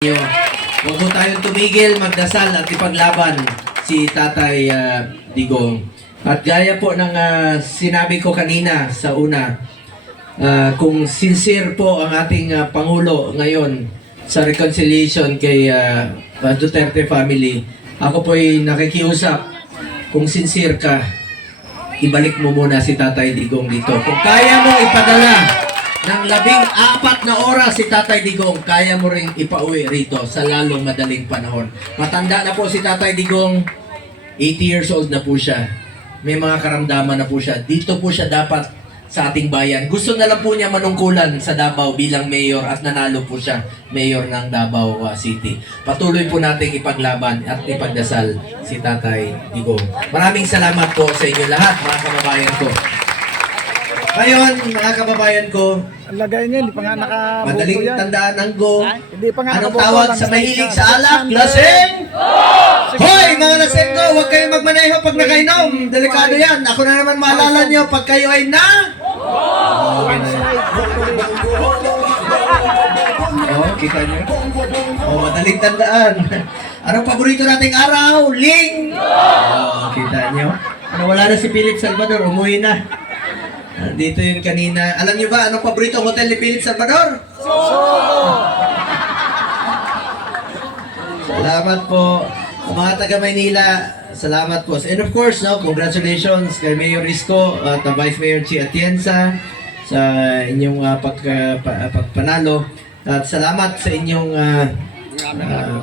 Yo, Huwag po tayong tumigil, magdasal at ipaglaban si Tatay ah, Digong. At gaya po ng ah, sinabi ko kanina sa una, ah, kung sincere po ang ating ah, Pangulo ngayon sa reconciliation kay ah, Duterte family, ako po ay nakikiusap, kung sincere ka, ibalik mo muna si Tatay Digong dito. Kung kaya mo ipadala ng labing apat na oras si Tatay Digong, kaya mo ring ipauwi rito sa lalong madaling panahon. Matanda na po si Tatay Digong, 80 years old na po siya. May mga karamdaman na po siya. Dito po siya dapat sa ating bayan. Gusto na lang po niya manungkulan sa Davao bilang mayor at nanalo po siya mayor ng Davao uh, City. Patuloy po nating ipaglaban at ipagdasal si Tatay Digong. Maraming salamat po sa inyo lahat mga kababayan ko. Ngayon, mga kababayan ko, Ang lagay niya, hindi pa nga nakaboto madaling tandaan ng go. Hindi pa nga Anong tawag sa mahilig sa alak? 600. Lasing! Hoy, mga lasing ko, huwag kayong magmaneho pag nakainom. Delikado yan. Ako na naman maalala nyo pag kayo ay na... Oh, kita nyo? Oh, madaling tandaan. Anong paborito nating araw? Ling! Oh, kita nyo? Ano, wala na si Philip Salvador, umuwi na. Dito yun kanina. Alam niyo ba, anong paborito hotel ni Philip Salvador? Salamat po. Sa mga taga Maynila, salamat po. And of course, no, congratulations kay Mayor Risco at uh, Vice Mayor Chi Atienza sa inyong uh, pagka, pa- pagpanalo. At salamat sa inyong uh, uh,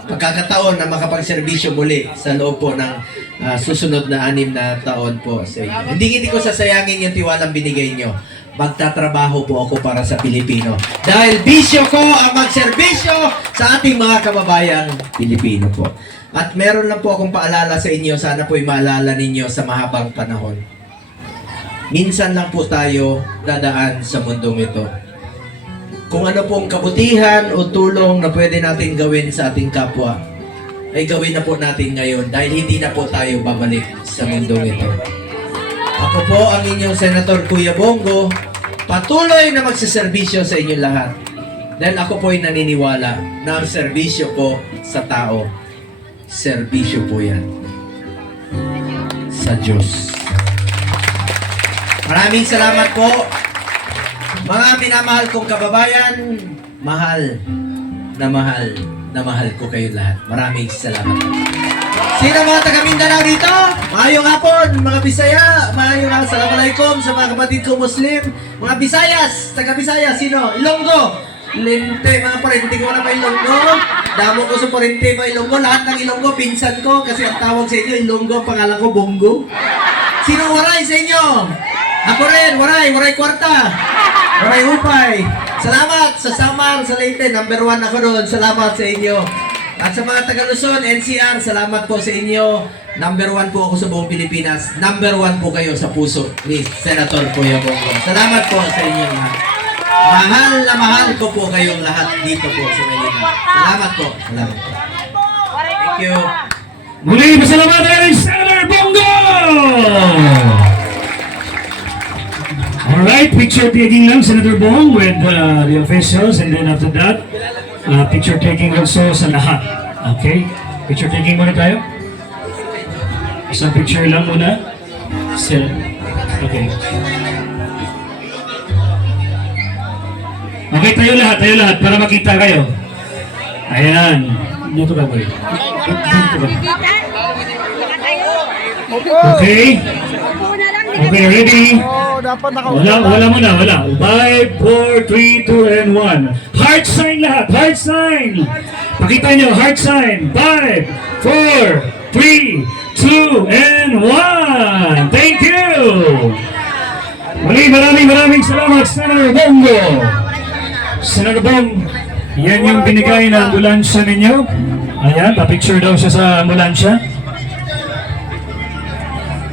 pagkakataon na makapagserbisyo muli sa loob po ng uh, susunod na anim na taon po inyo. Hindi hindi ko sasayangin yung tiwalang binigay nyo. Magtatrabaho po ako para sa Pilipino. Dahil bisyo ko ang magserbisyo sa ating mga kababayang Pilipino po. At meron lang po akong paalala sa inyo, sana po'y maalala ninyo sa mahabang panahon. Minsan lang po tayo dadaan sa mundong ito. Kung ano pong kabutihan o tulong na pwede natin gawin sa ating kapwa, ay gawin na po natin ngayon dahil hindi na po tayo babalik sa mundong ito. Ako po ang inyong Senator Kuya Bongo, patuloy na magsiservisyo sa inyong lahat. Dahil ako po ay naniniwala na ang serbisyo ko sa tao, serbisyo po yan sa Diyos. Maraming salamat po. Mga minamahal kong kababayan, mahal na mahal na mahal ko kayo lahat. Maraming salamat. Sino mga taga Mindanao dito? Maayong hapon, mga Bisaya. Maayong hapon. Assalamualaikum sa mga kapatid ko Muslim. Mga Bisayas, taga Bisaya, sino? Ilonggo. Lente, mga parente ko na pa Ilonggo. Damo ko sa parente pa Ilonggo. Lahat ng Ilonggo, pinsan ko. Kasi ang tawag sa inyo, Ilonggo, ang pangalan ko, Bongo. Sino waray sa inyo? Ako rin, waray, waray kwarta. Waray upay. Salamat sa Samar, sa Leyte. Number one ako doon. Salamat sa inyo. At sa mga taga Luzon, NCR, salamat po sa inyo. Number one po ako sa buong Pilipinas. Number one po kayo sa puso ni Senator Kuya Bongo. Salamat po sa inyo lahat. Mahal na mahal ko po kayong lahat dito po sa Manila. Salamat po. Salamat po. Thank you. Muli, pasalamatan natin picture taking lang Senator Bong with uh, the officials and then after that, uh, picture taking also sa lahat. Okay? Picture taking muna tayo. Isang picture lang muna. Sir. Okay. Okay, tayo lahat, tayo lahat para makita kayo. Ayan. Dito ka, boy. Dito. Okay? Okay, ready? Oh, dapat nakaupo. Wala, wala muna, wala. 5, 4, 3, 2, and 1. Heart sign lahat, heart sign. Pakita nyo, heart sign. 5, 4, 3, 2, and 1. Thank you! Muli, maraming maraming salamat, Senator Bongo. Senator Bong, yan yung binigay na ambulansya ninyo. Ayan, pa-picture daw siya sa ambulansya.